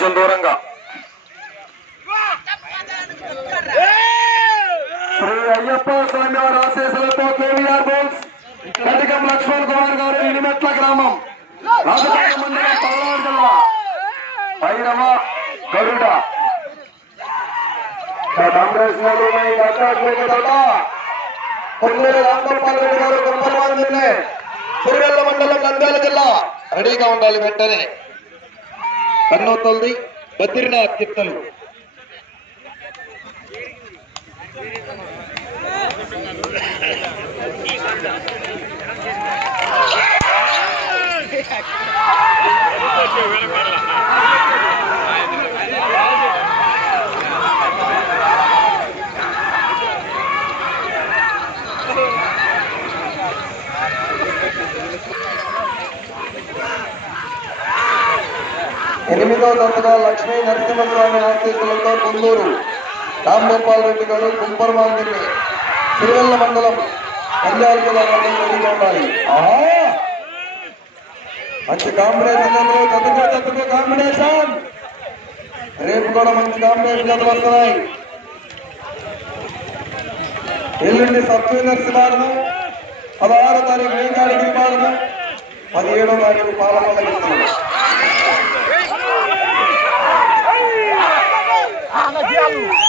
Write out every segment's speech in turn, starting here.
కొంచెం దూరంగా. శ్రీ అయ్యప్ప స్వామి వారి ఆశీస్సులతో కేవీఆర్ బోల్స్ కటికం లక్ష్మణ్ కుమార్ గారు ఇనిమెట్ల గ్రామం రాజకీయ మండలం పల్నాడు జిల్లా భైరవ గరుడ. కాంగ్రెస్ కొల్లూరు రామగోపాల్ రెడ్డి గారు గొప్పవారు సిరివెల్ల మండలం నంద్యాల జిల్లా. రెడీగా ఉండాలి వెంటనే. కన్నోతల్ది బద్రీనాథ్ కిత్తలు ఎనిమిదో దశగా లక్ష్మీ నరసింహస్వామి ఆశీస్సులతో కొందూరు రాంగోపాల్ రెడ్డి గారు కుంపర్మాంగిని తిరువెల్ల మండలం నంద్యాల జిల్లా వద్ద రెడీగా ఉండాలి మంచి కాంబినేషన్ అందరూ చదువుకో కాంబినేషన్! రేపు కూడా మంచి కాంబినేషన్ జతలు వస్తున్నాయి ఎల్లుండి సత్య నరసింహాలను పదహారో తారీఖు వేకాడి గిరిపాలను పదిహేడో తారీఖు Palakonda Arna meu Deus!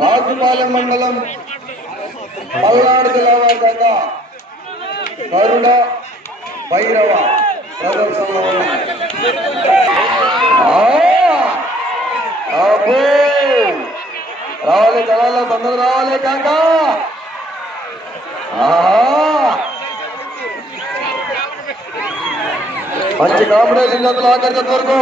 Rajupalem మండలం పల్నాడు జిల్లా వారిగా గరుడ భైరవ ప్రదర్శనలో ఉన్నాయి. రావాలి జనాల్లో తొందర రావాలి కాక! మంచి కాంబినేషన్ జతలు ఆఖరి వరకు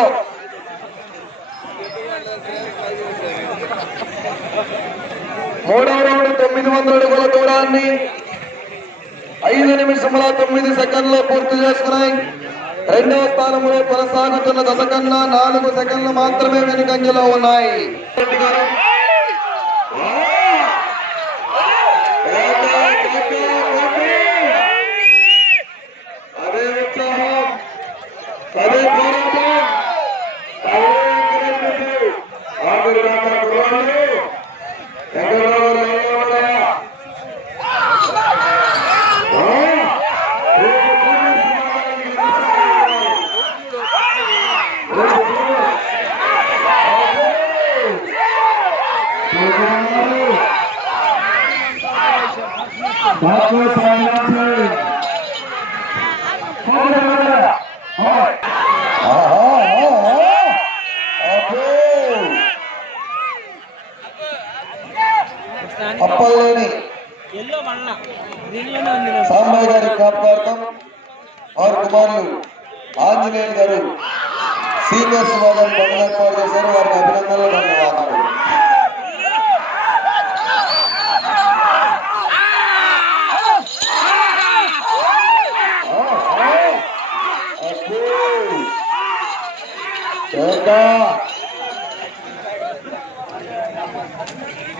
మూడవ రౌండ్ తొమ్మిది వందల అడుగుల దూరాన్ని ఐదు నిమిషముల తొమ్మిది సెకండ్లు పూర్తి చేసుకున్నాయి. రెండవ స్థానంలో కొనసాగుతున్న దశ కన్నా నాలుగు సెకండ్లు మాత్రమే వెనుకంజలో ఉన్నాయి. Vamos para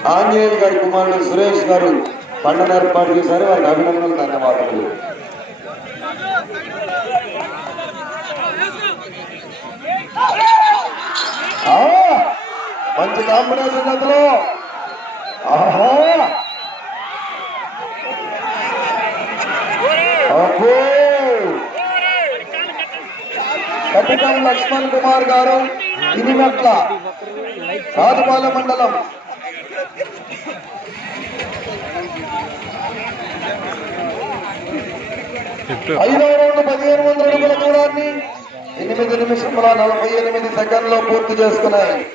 ఆంజనేయులు గారి కుమారుడు సురేష్ గారు పండుగ ఏర్పాటు చేశారు. వారికి అభినందనలు ధన్యవాదాలు. ఆ! మంచి కాంబినేషన్ జతలో ఆహా. అబ్బో. కపిటం లక్ష్మణ్ కుమార్ గారు ఇనిమెట్ల రాజపాలెం మండలం. ఐదవ రౌండ్ పదిహేను వందల అడుగుల దూరాన్ని ఎనిమిది నిమిషముల నలభై ఎనిమిది సెకండ్లో పూర్తి చేసుకున్నాయి.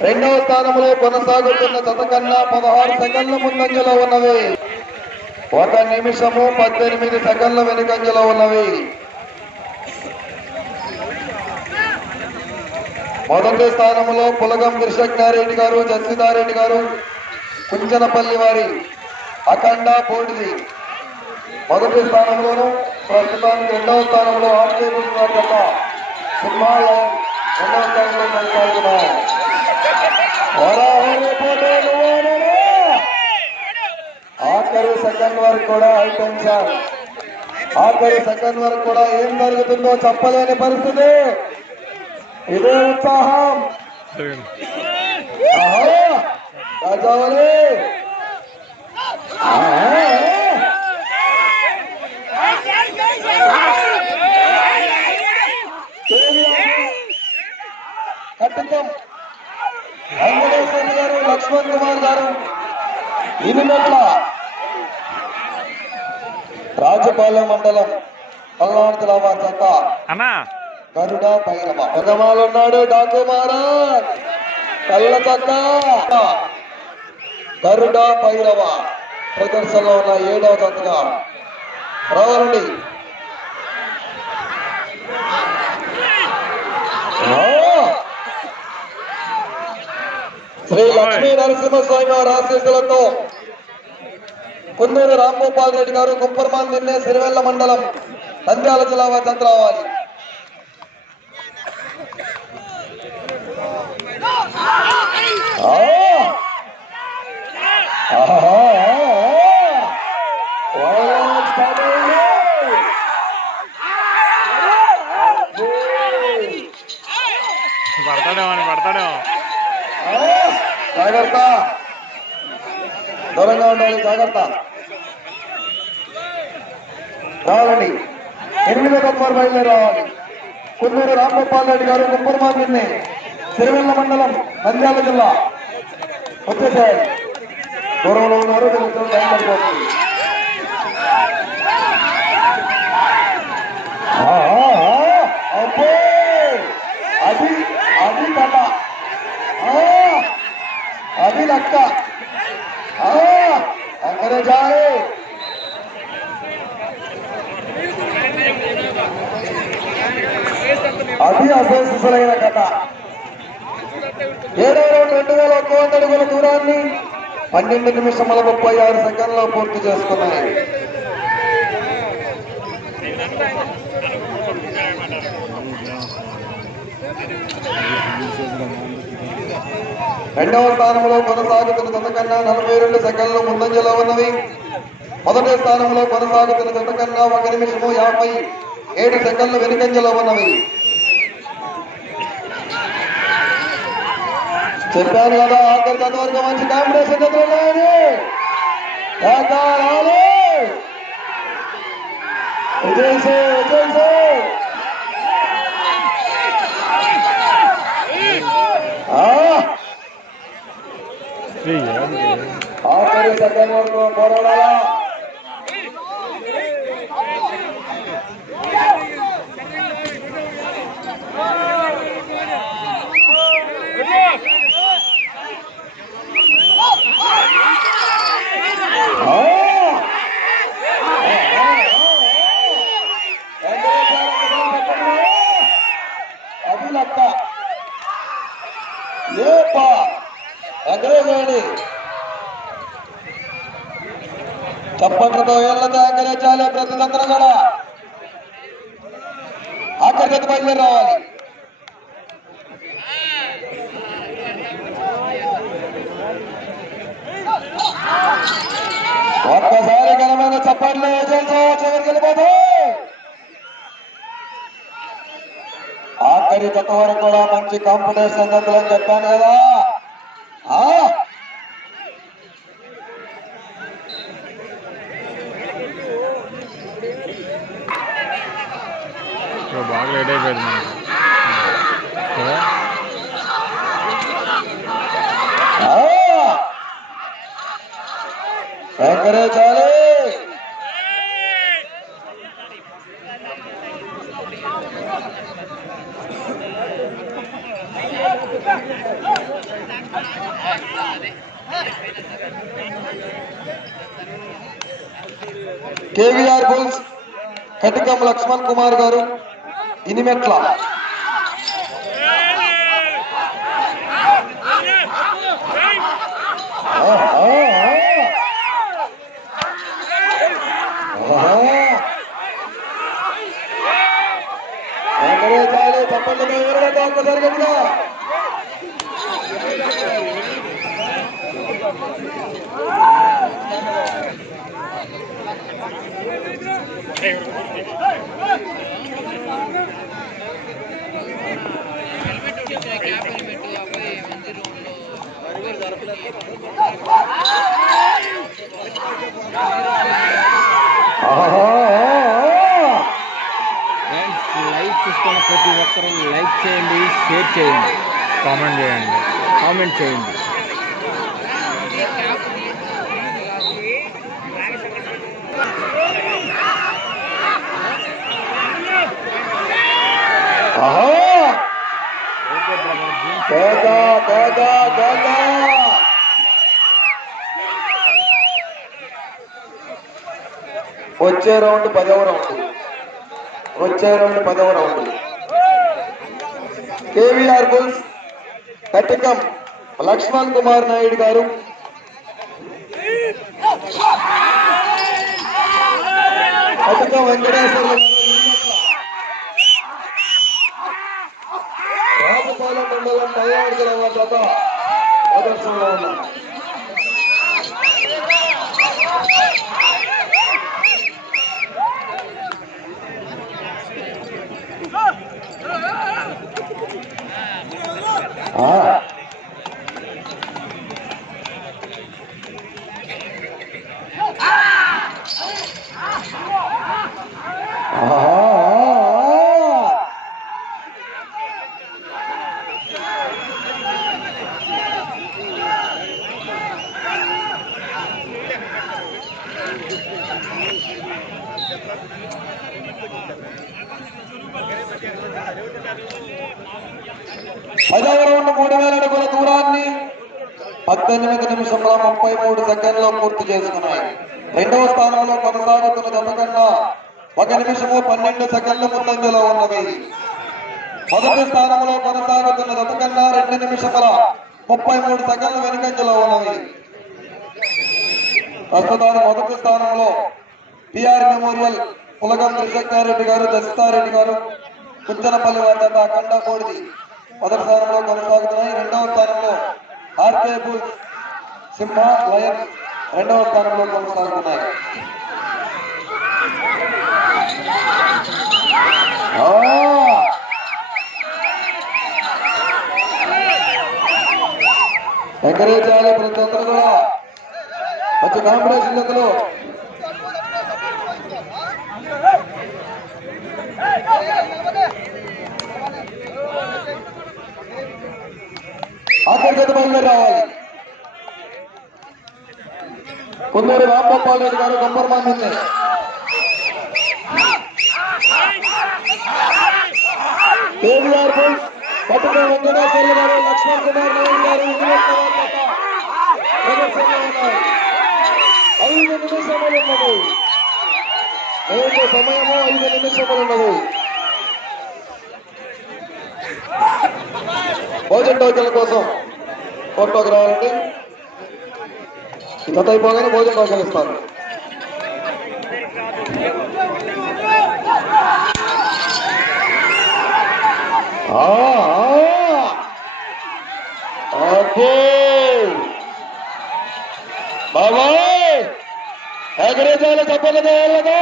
రెండవ స్థానంలో కొనసాగుతున్న జత కన్నా పదహారు సెకండ్ల ముందంజలో ఉన్నవి. ఒక నిమిషము పద్దెనిమిది సెకండ్ల వెనుకంజలో ఉన్నవి. మొదటి స్థానంలో పులగం కృష్ణారెడ్డి గారు జస్వితారెడ్డి గారు కుంచనపల్లి వారి అఖండ బోర్డుది. మొదటి స్థానంలోను ప్రస్తుతానికి రెండవ స్థానంలో జత సింహాలయం రెండవ స్థానంలో నువ్వేనేనా? ఆఖరి సెకండ్ వరకు కూడా హై టెన్షన్. ఆఖరి సెకండ్ వరకు కూడా ఏం జరుగుతుందో చెప్పలేని పరిస్థితి. ఇదే ఉత్సాహం. రాజావళి ఆహా కట్టుకం వెంకటేశ్వర గారు లక్ష్మణ్ కుమార్ గారు ఇనిమెట్ల రాజపాలెం మండలం పల్నాడు జిల్లా చెత్త అన్నా. గరుడ భైరవ. పదమాలు ఉన్నాడు డాకు మహారాజ్. కళ్ళ చక్క గరుడ భైరవ. ప్రదర్శనలో ఉన్న ఏడవ జతగా రావాలండి! శ్రీ లక్ష్మీ నరసింహస్వామి వారి ఆశీస్సులతో కుందూరు రాంగోపాల్ రెడ్డి గారు కుప్పర్మాన్ నిన్నే సిరివెల్ల మండలం నంద్యాల జిల్లా జత రావాలి కబడ్డీ! పడతాడేమో! జాగ్రత్త దూరంగా ఉండాలి జాగ్రత్త రావాలండి. ఎనిమిదో తత్వాలు బయలుదేరి రావాలి కున్నూరు రామగోపాల్ రెడ్డి గారు కుప్పర్మా పిన్ని సిరివెల్ల మండలం నంద్యాల జిల్లా వచ్చేసారు. దూరంలో ఉన్నారు కొంచెం అబ్బో! అది అది కథ అది లక్క. అక్కడ జాయే. అతి అసలు కథ. ఏడవ రౌండ్ రెండు వేల ఒక్క వంద అడుగుల దూరాన్ని పన్నెండు నిమిషముల ముప్పై ఆరు సెకండ్లో పూర్తి చేసుకున్నాయి. రెండవ స్థానంలో కొనసాగుతున్న జత కన్నా నలభై రెండు సెకండ్లు ముందంజలో ఉన్నవి. మొదటి స్థానంలో కొనసాగుతున్న జత కన్నా ఒక నిమిషము యాభై ఏడు సెకండ్లు వెనుకంజలో ఉన్నవి. చెప్పాను కదా ఆఖరి జత వరకు మంచి కాంబినేషన్ ఎదురున్నాయని ఏకాలాలు. విజయ్ విజయ్ ఆ. ఆఖరి పోరాడాలా ఆ! అది లక్క ఏపా ఎగరేయండి చప్పట్లతో ఏళ్ళతో ఎగరేచాలి ప్రతి దగ్గర కూడా ఆఖరి జత బయలుదేరి రావాలి ఒక్కసారి ఘనమైన చప్పట్లు చేసా చివరికి వెళ్ళిపోతాయి ఆఖరి జత వరకు కూడా మంచి కాంపిటీషన్ జతలని చెప్పాను కదా. కేవీఆర్ బుల్స్ కటికం లక్ష్మణ్ కుమార్ గారు ఇనిమెట్ల వెంకటేశాలి తప్పకుండా ఎవరైనా జరిగిందా లైక్ చూసుకున్న ప్రతి ఒక్కరూ లైక్ చేయండి షేర్ చేయండి కామెంట్ చేయండి కామెంట్ చేయండి. వచ్చే రౌండ్ పదవ రౌండ్. వచ్చే రౌండ్ పదవ round. KVR bulls Katikam Lakshman Kumar Naidu గారు. కటికం వెంకటేశ్వర గారు రాజపాలెం మండలం దయాడుగుల వద్ద ప్రదర్శనలో ఉన్నారు ఆ. ఆహా. పదవ రౌండ్ మూడు వేల అడుగుల దూరాన్ని పద్దెనిమిది నిమిషంలో ముప్పై మూడు సెకండ్లో పూర్తి చేసుకున్నాయి. రెండవ స్థానంలో కొనసాగుతున్న జత ఒక నిమిషము పన్నెండు సెకండ్ల ముందంజలో ఉన్నవి మొదటి స్థానంలో కొనసాగుతున్న జత రెండు నిమిషముల ముప్పై మూడు సెకండ్ల వెనుకంజలో ఉన్నవి ప్రస్తుతానికి మొదటి స్థానంలో టిఆర్ మెమోరియల్ పులగం త్రిశక్తారెడ్డి గారు దశితారెడ్డి గారు కుంచనపల్లి వారి జత అఖండ కోడిది. మొదటి స్థానంలో కొనసాగుతున్నాయి. రెండవ స్థానంలో ఆర్కే బుల్స్ సింహ లయన్ రెండవ స్థానంలో కొనసాగుతున్నాయి. ఎక్కడే ఎంకరేజ్ చేయాలి ప్రతి ఒక్కరు కూడా వచ్చి కాంపిటీషన్ జతలు ఆఖరి జత బయలుదేరి రావాలి. కొందరు రాంగోపాల్ రెడ్డి గారు గంపర్మాన్ ఉంది. కేవీఆర్ బుల్స్ వెంకటేశ్వర్లు గారు లక్ష్మణ్ కుమార్ గారు ఉన్నారు. ఐదు నిమిషములు ఉన్నది ఐదు సమయము ఐదు నిమిషములు ఉన్నది భోజన టోకెన్ల కోసం ఫోటోకి రావాలండి. గత అయిపోగానే భోజన టోకెన్ ఇస్తారు ఆ. అబ్బో బాబాయ్ ఎగరేజాలు తప్పక వెళ్ళదా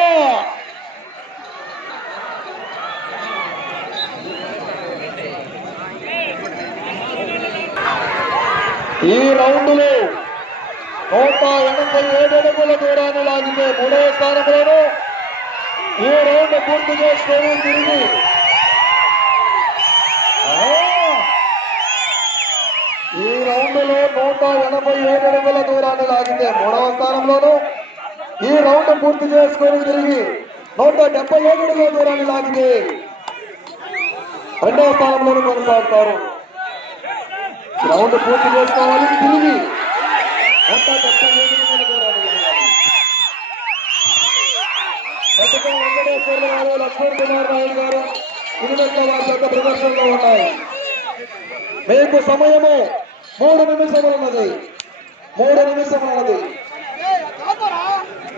ఈ రౌండ్లో నూట ఎనభై ఏడు అడుగుల దూరాన్ని లాగితే మూడవ స్థానంలోను ఈ రౌండ్ పూర్తి చేసుకొని తిరిగి. ఈ రౌండ్లో నూట ఎనభై ఏడు అడుగుల దూరాన్ని లాగితే మూడవ స్థానంలోను ఈ రౌండ్ పూర్తి చేసుకొని తిరిగి నూట డెబ్బై ఏడు దూరాన్ని లాగింది రెండవ స్థానంలోనూ కొనసాగుతారు. రౌండ్ పూర్తి చేసుకోవాలి తిరిగి నూట డెబ్బై ఏడు దూరాన్ని గారు లక్ష్మణ్ కుమార్ నాయుడు గారు ఇరువెట్ల వారి యొక్క ప్రదర్శనలో ఉన్నాయి. మీకు సమయము మూడు నిమిషములు ఉన్నది మూడు నిమిషములు ఉన్నది పథకం వెంకటేశ్వర నాయుడు గారు లక్ష్మణ్ కుమార్ నాయుడు గారు ఇరువెట్ల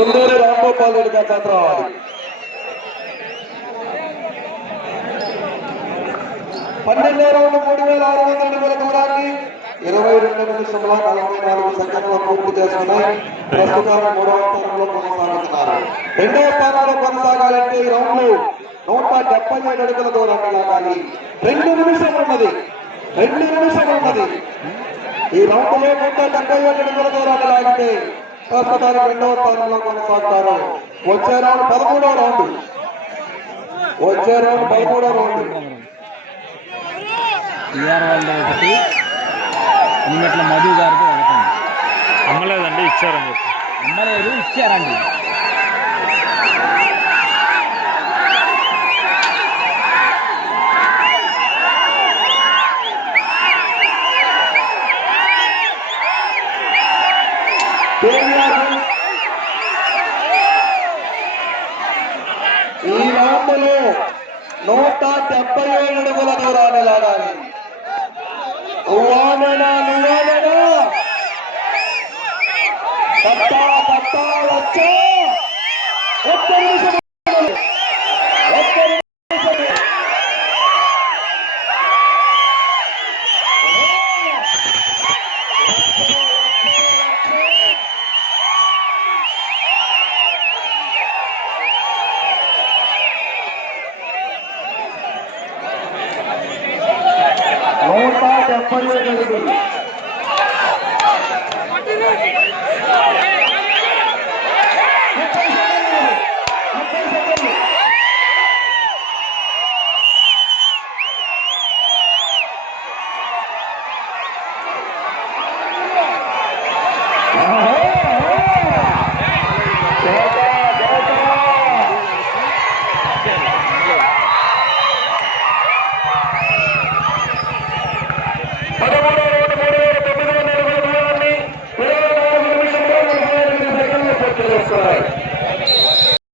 కుందూరు రాంగోపాల్ రెడ్డి గారి చేత రావాలి పన్నెండో రౌండ్ మూడు వేల ఆరు వందల అడుగుల దూరాన్ని ఇరవై రెండు నిమిషంలో నలభై నాలుగు సెకండ్లు పూర్తి చేసుకున్నాయి ప్రస్తుతం మూడవ స్థానంలో కొనసాగుతున్నారు. రెండవ స్థానంలో కొనసాగాలంటే ఈ రౌండ్లు నూట డెబ్బై ఏడు అడుగుల దూరాన్ని లాగాలి రెండు నిమిషం ఉన్నది. రెండు నిమిషం ఉన్నది. ఈ రౌండ్లో నూట డెబ్బై ఏడు అడుగుల దూరాన్ని లాగితే ప్రస్తుతానికి రెండవ స్థానంలో కొనసాగుతారు. వచ్చే రౌండ్ పదమూడవ రౌండ్. వచ్చే రౌండ్ పదమూడవ రౌండ్. టీఆర్ వాళ్ళది ఒకటి. నిన్నట్ల మధు గారికి ఒకటి. అమ్మలేదండి ఇచ్చారని చెప్పి. అమ్మలేదు ఇచ్చారండి.